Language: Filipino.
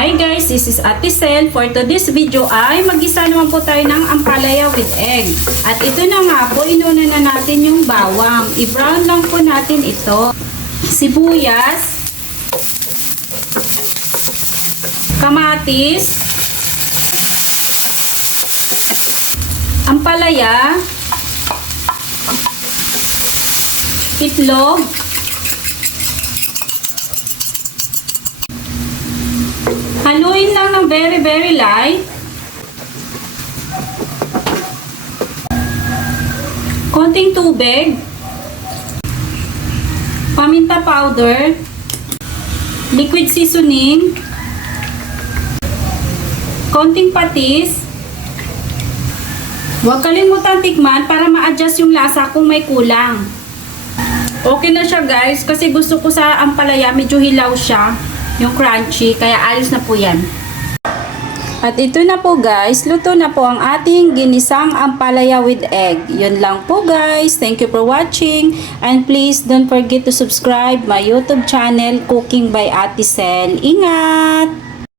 Hi guys, this is Ate Sel. For today's video ay mag-isa naman po tayo ng ampalaya with egg. At ito na nga po, inuna na natin yung bawang. I-brown lang po natin ito. Sibuyas, kamatis, ampalaya, itlog, haluin lang ng very light. Konting tubig. Paminta powder. Liquid seasoning. Konting patis. Huwag kalimutan tikman para ma-adjust yung lasa kung may kulang. Okay na siya guys kasi gusto ko sa ampalaya medyo hilaw siya. Yung crunchy, kaya alis na po yan. At ito na po guys, luto na po ang ating ginisang ampalaya with egg. Yun lang po guys. Thank you for watching. And please don't forget to subscribe my YouTube channel, Cooking by Ate Sel. Ingat!